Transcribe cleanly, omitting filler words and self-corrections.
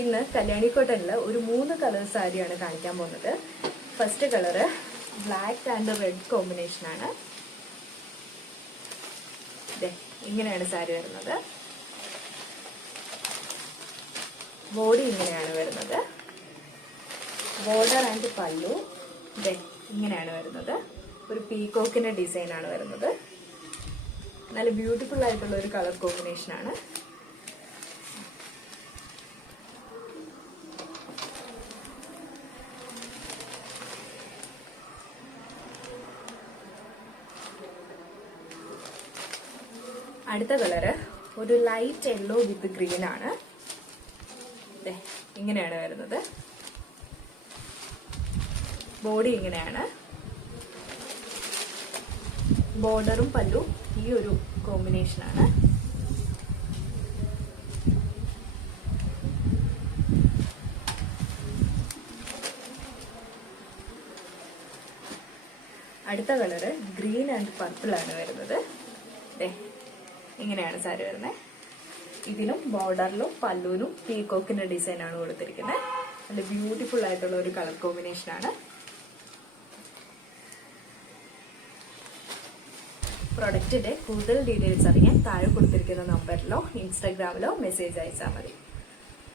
ഇന്ന് കല്യാണി കോട്ടണിൽ ഒരു 3 കളർ സാരിയാണ് കാണിക്കാൻ പോകുന്നത്. First colour black and red combination ആണ്. ഇങ്ങനെയാണ് സാരി വരുന്നത്. ബോഡി ഇങ്ങനെയാണ് വരുന്നത്. ബോർഡർ ആൻഡ് പല്ലു ഇങ്ങനെയാണ് വരുന്നത്. ഒരു പീകോക്കിന്റെ ഡിസൈൻ ആണ് വരുന്നത്. നല്ല ബ്യൂട്ടിഫുൾ ആയിട്ടുള്ള ഒരു കളർ കോമ്പിനേഷൻ ആണ്. അടുത്ത കളറ് ഒരു ലൈറ്റ് യെല്ലോ വിത്ത് ഗ്രീൻ ആണ്. ഇങ്ങനെയാണ് വരുന്നത്. ബോഡി ഇങ്ങനെയാണ്. ബോർഡറും പല്ലും ഈ ഒരു കോമ്പിനേഷൻ ആണ്. അടുത്ത കളറ് ഗ്രീൻ ആൻഡ് പർപ്പിൾ ആണ് വരുന്നത്. ഇങ്ങനെയാണ് സാരി വരുന്നത്. ഇതിനും ബോർഡറിലും പല്ലുവിനും പീകോക്കിന്റെ ഡിസൈൻ ആണ് കൊടുത്തിരിക്കുന്നത്. നല്ല ബ്യൂട്ടിഫുൾ ആയിട്ടുള്ള ഒരു കളർ കോമ്പിനേഷൻ ആണ്. പ്രൊഡക്റ്റിന്റെ കൂടുതൽ ഡീറ്റെയിൽസ് അറിയാൻ താഴെ കൊടുത്തിരിക്കുന്ന നമ്പറിലോ ഇൻസ്റ്റാഗ്രാമിലോ മെസ്സേജ് അയച്ചാൽ മതി.